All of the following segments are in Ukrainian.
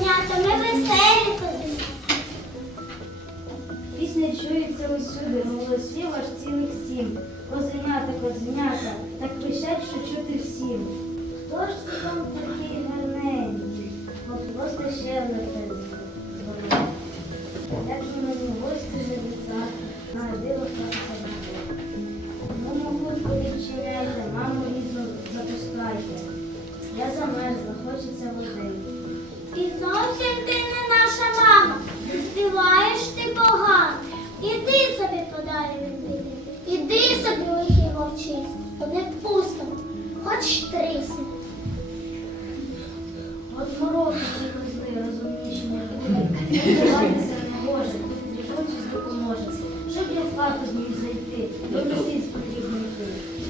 хоробрі ми веселі козенята. Пісня чується усюди, голосів аж цілих сім. Козенята, козенята, так пищать, що чути всім. Хто ж це там такий гарненький? От просто ще летить. Як мені гості завітати, на диво хата допоможе. Щоб я в хату зміг зайти, до місяць потрібно йти.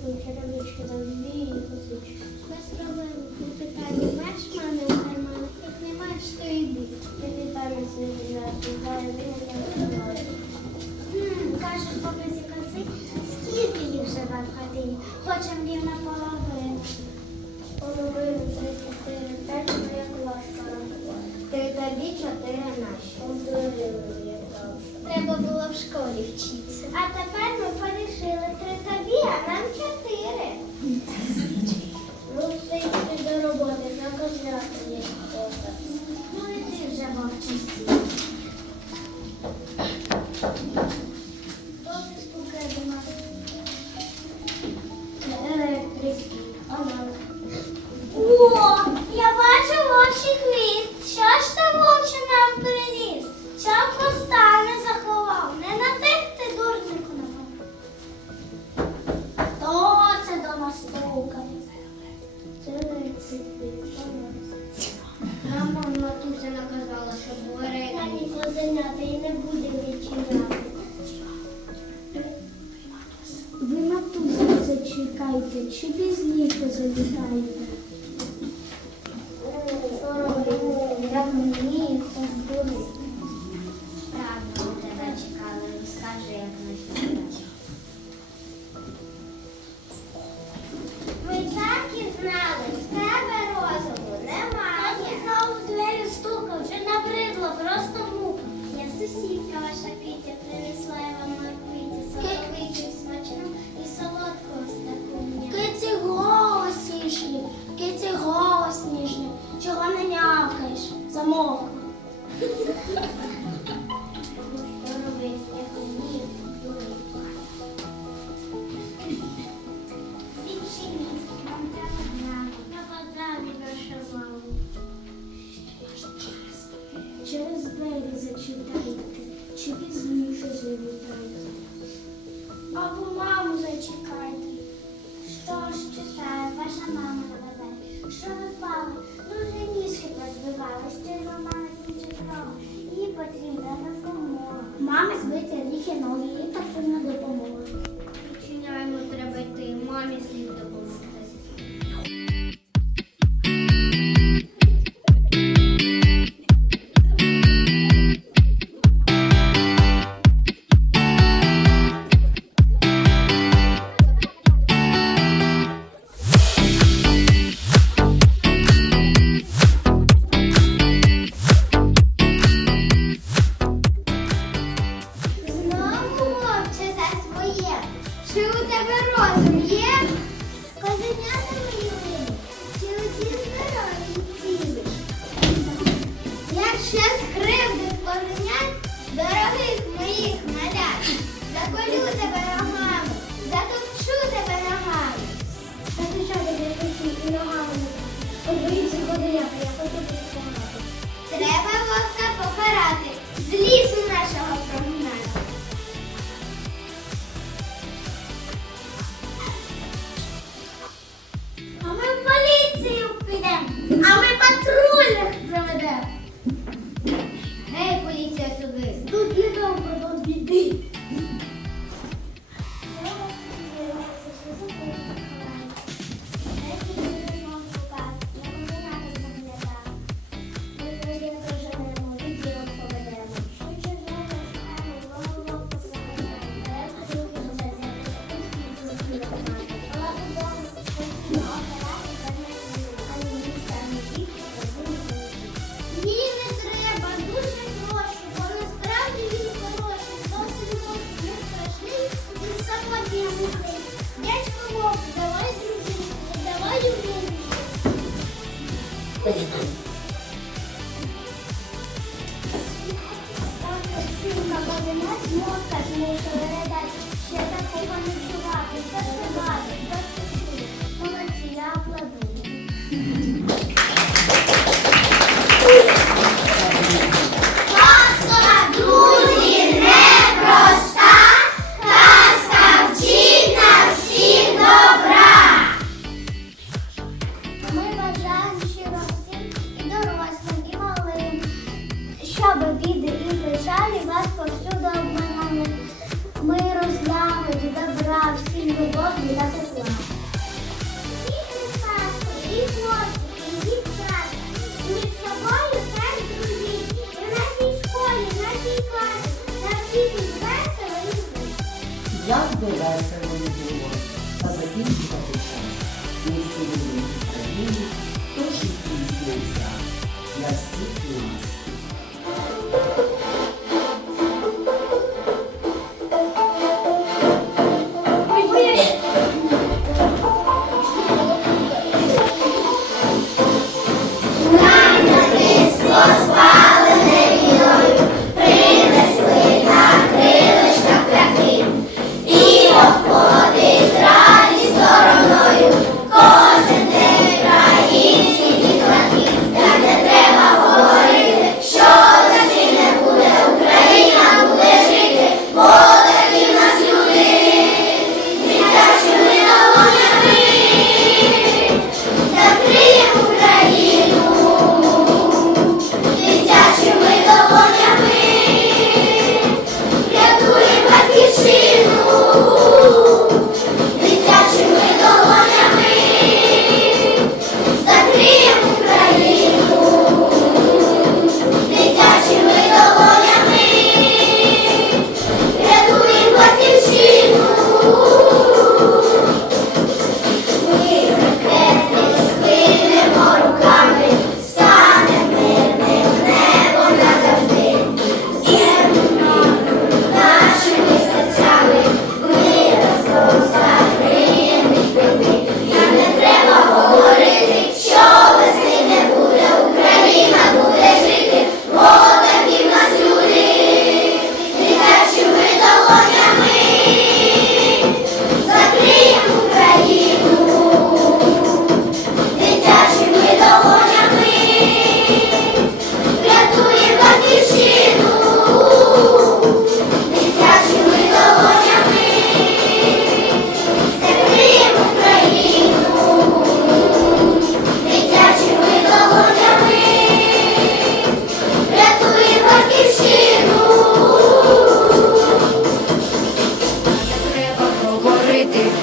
Черевички, там дві косички. Без проблем. Питання, маєш мами у карманах? Як не то йди. Не питання сьогодні коси, їх живе в хатині? Хочем рівно половину. Половину, ну як ложка. Три тобі, чотири наші. Треба було в школі вчитися. А тепер ми порішили три тобі, а нам чотири. Ну, все йти до роботи, на є. Ну і ти вже мовчись. Мама матуся наказала, щоб двері ані козенята і не буде відчиняти. Ви матуся зачекайте, чи пізніше завітаєте? Marcas Zamorca. Abdullah